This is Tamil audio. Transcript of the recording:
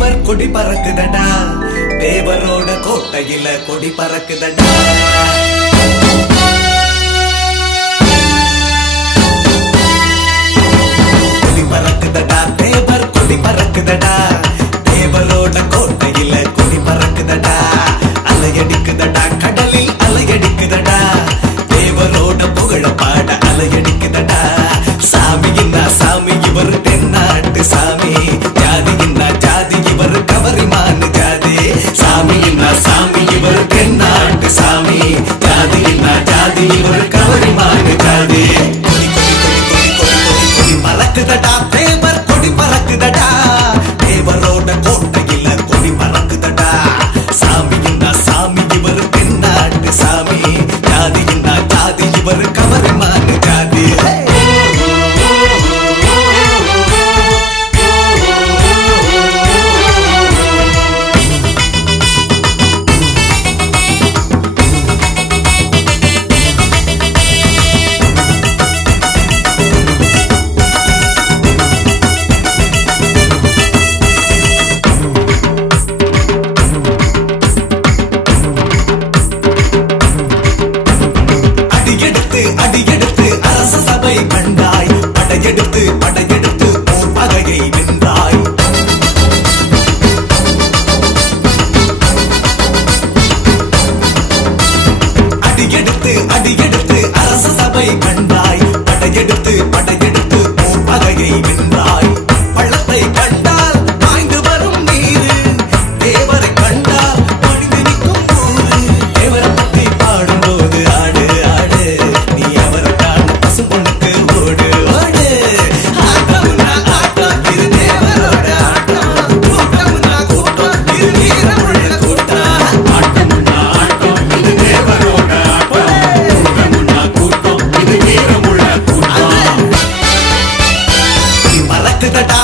தேவர் கொடி பறக்குதடா, தேவரோட கோட்டையில கொடி பறக்குதடா. கொடி பறக்குதடா, தேவர் கொடி பறக்குதடா, தேவரோட கோட்டையில கொடி பறக்குதடா. அலையடிக்குதடா, கடலில் அலையடிக்குதடா, தேவரோட புகழ பாட அலையடிக்குதடா. சாமியின்னா சாமி இவர் தென்னாட்டு சாமி, ஜாதியின்னா ஜாதி இவர் கவரிமான் ஜாதி. சாமியின்னா சாமி இவர் தென்னாட்டு சாமி, ஜாதியின்னா ஜாதி இவர் கவரிமான் ஜாதி. கொடி கொடி கொடி கொடி கொடி கொடி கொடி பறக்குதடா, தேவர் கொடி பறக்குதடா, தேவரோட கோட்டையில கொடி பறக்குதடா. சாமியின்னா சாமி இவர் தென்னாட்டு சாமி, ஜாதியின்னா ஜாதி இவர் கவரிமான் ஜாதி. அடியெடுத்து அரச சபை கண்டாய், படையெடுத்து படையெடுத்து போர் பகையை வென்றாய். அடியெடுத்து அரச சபை கண்டாய், படையெடுத்து படையெடுத்து போர் பகையை வென்றாய். பள்ளத்தை கண்டால் பாய்ந்து வரும் நீரு, தேவரை கண்டால் பணிந்து நிற்கும் ஊரு. தேவரை பற்றி பாடும்போது ஆடு ஆடு, நீ அவரை காண பசு பொண்ணுக்கு ஓடு ஓடு. ஆட்டம்னா ஆட்டம், இது தேவரோட ஆட்டம். கூட்டம்னா கூட்டம், இது வீரமுள்ள கூட்டம். ஆட்டம்னா ஆட்டம், இது தேவரோட ஆட்டம். கூட்டம்னா கூட்டம், இது வீரமுள்ள கூட்டம். பறக்குதடா